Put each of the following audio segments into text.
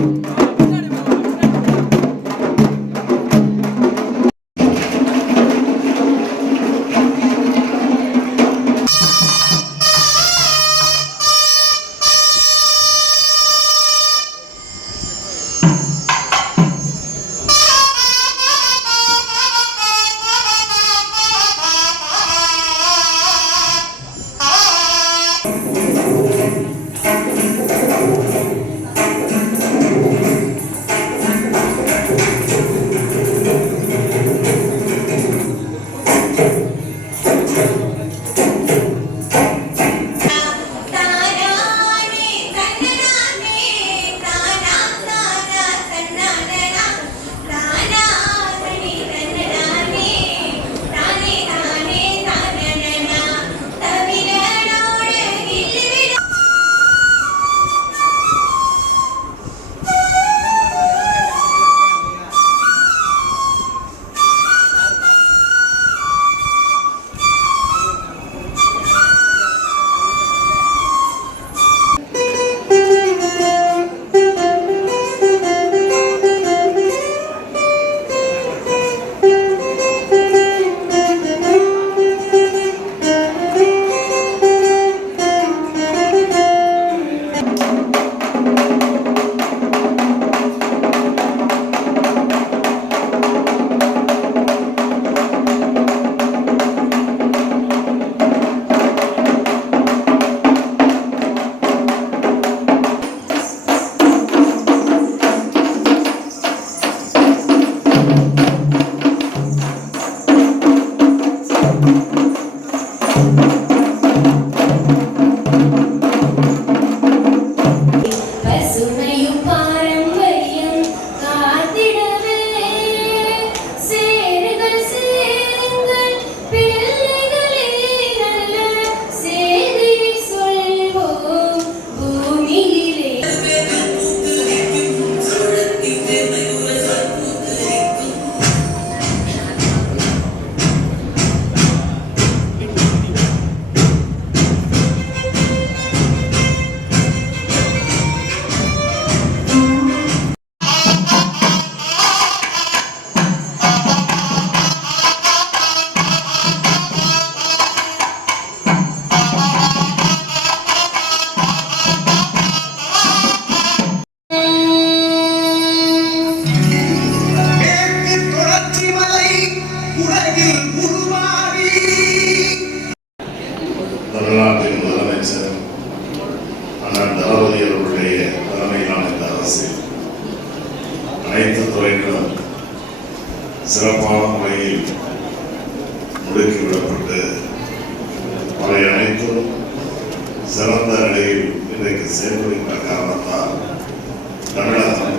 Música அனைத்து சிறப்பான முறையில் முடுக்கிவிடப்பட்டு அவை அனைத்தும் சிறந்த நிலையில் இன்றைக்கு செயல்படுகின்ற காரணத்தால் தமிழகம்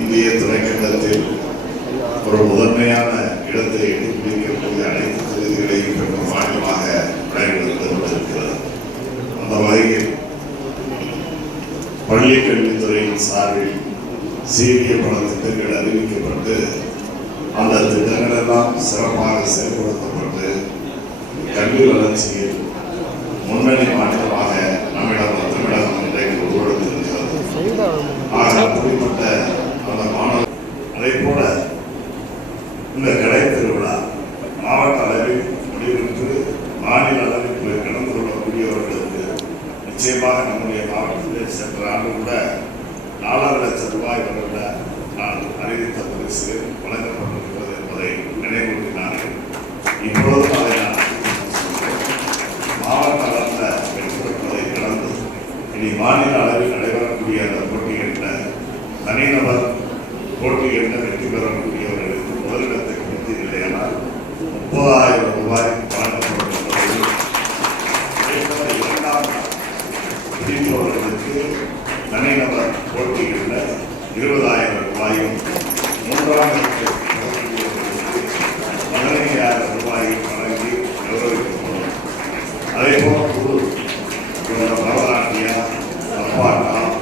இந்திய துணைக்கண்டத்தில் ஒரு முதன்மையான இடத்தை எட்டிப்பிடிக்கக்கூடிய அனைத்து தொகுதிகளையும் பெற்ற மாநிலமாக விளையாட்டு கொண்டிருக்கிறது. அந்த வகையில் பள்ளி கல்வித்துறையின் சார்பில் சீரிய பல திட்டங்கள் அறிவிக்கப்பட்டு அந்த திட்டங்கள் எல்லாம் சிறப்பாக செயல்படுத்தப்பட்டு கல்வி வளர்ச்சியில் முன்னணி மாநிலமாக நம்மிடம் தமிழகம் இன்றைக்கு உருவெடுத்திருக்கிறது. ஆக அப்படிப்பட்ட அந்த மாணவர் அதே போல இந்த கடை திருவிழா மாவட்ட அளவில் முடிவெடுத்து மாநில அளவில் கலந்து கொள்ளக்கூடியவர்களுக்கு நிச்சயமாக நம்முடைய மாவட்டத்தில் சென்ற ஆண்டு கூட லட்சம் ரூபாய் வரையில் நான் அறிவித்த பரிசு வழங்கப்பட்டிருக்கிறது என்பதை நினைவூட்டினார்கள் இப்பொழுதும் அதை நான் மாவட்ட அளவில் வெளிப்படுத்துவதை கடந்து இனி மாநில அளவில் நடைபெறக்கூடிய அந்த போட்டிகளில் தனிநபர் போட்டிகளில் வெற்றி பெறக்கூடியவர்களுக்கு முதலிடத்தை கொடுத்தீர்களேனால் முப்பதாயிரம் ரூபாய் வழங்கப்படுகிறது அதே போல இரண்டாம் பிரிப்பவர்களுக்கு தனிநபர் போட்டிகளில் இருபதாயிரம் ரூபாயும் மூன்றாம் இடத்தை பதினைந்தாயிரம் ரூபாயும் வழங்கி கௌரவிக்கப்படும் அதே போல குழு பரதநாட்டியம் தப்பாட்டம்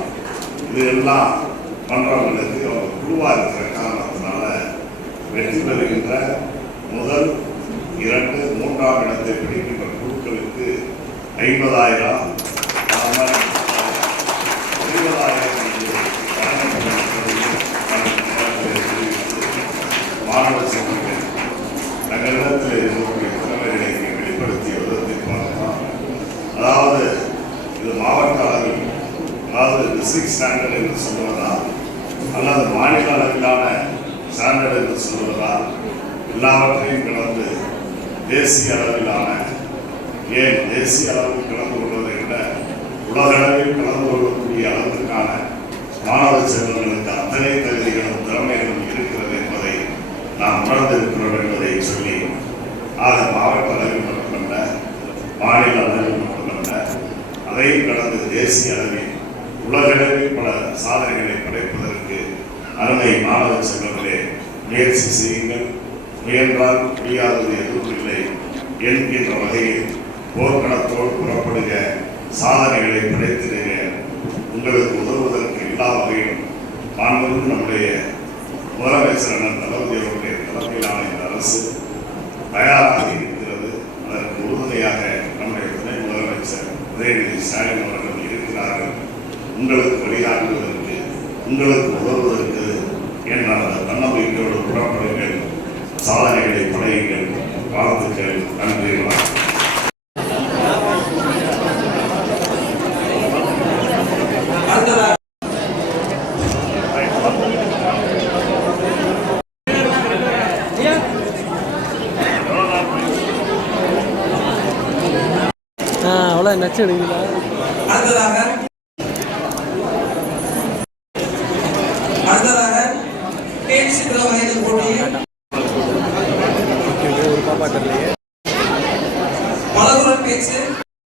இது எல்லாம் பண்ணுறவங்களுக்கு அவங்க குழுவாக இருக்கிற காரணத்தினால வெற்றி பெறுகின்ற முதல் இரண்டு மூன்றாம் இடத்தை பிடிக்கின்ற குழுக்களுக்கு ஐம்பதாயிரம் அதாவது டிஸ்ட்ரிக்ட் ஸ்டாண்டர்ட் என்று சொல்வதா அல்லது மாநில அளவிலான ஸ்டாண்டர்ட் என்று சொல்வதா எல்லாவற்றையும் கடந்து தேசிய அளவிலான ஏன் தேசிய அளவில் கலந்து கொள்வதை விட உலக அளவில் கலந்து கொள்ளக்கூடிய அளவிற்கான மாணவ செல்வங்களுக்கு அத்தனை தகுதிகளும் திறமைகளும் இருக்கிறது என்பதை நாம் உணர்ந்திருக்கிறோம் என்பதை சொல்லி ஆக மாவட்ட அளவில் மட்டுமல்ல மாநில அளவில் அதையும் கடந்து தேசிய அளவில் உலகளவில் பல சாதனைகளை படைப்பதற்கு அருமை மாணவ செல்வங்களே முயற்சி செய்யுங்கள். முயன்றால் முடியாதது எதுவும் இல்லை என்கின்ற வகையில் போர்க்களத்தோடு புறப்படுக சாதனைகளை படைத்திடுக. உங்களுக்கு உதவுவதற்கு எல்லா வகையிலும் மாண்புமிகு நம்முடைய முதலமைச்சர் தளபதி அவருடைய தலைமையிலான இந்த அரசு தயாராக இருக்கிறது அதற்கு உறுதுணையாக நம்முடைய துணை முதலமைச்சர் உதயநிதி ஸ்டாலின் அவர்கள் இருக்கிறார்கள். உங்களுக்கு வழிகாட்டுவதற்கு உங்களுக்கு உதவுவதற்கு என்ற அந்த தன்னம்பிக்கையோடு புறப்படுங்கள். சாதனைகளை படையுங்கள். வாழ்த்துக்கள். நன்றி. ஆ அவ்வளோ நச்சு எடுக்கல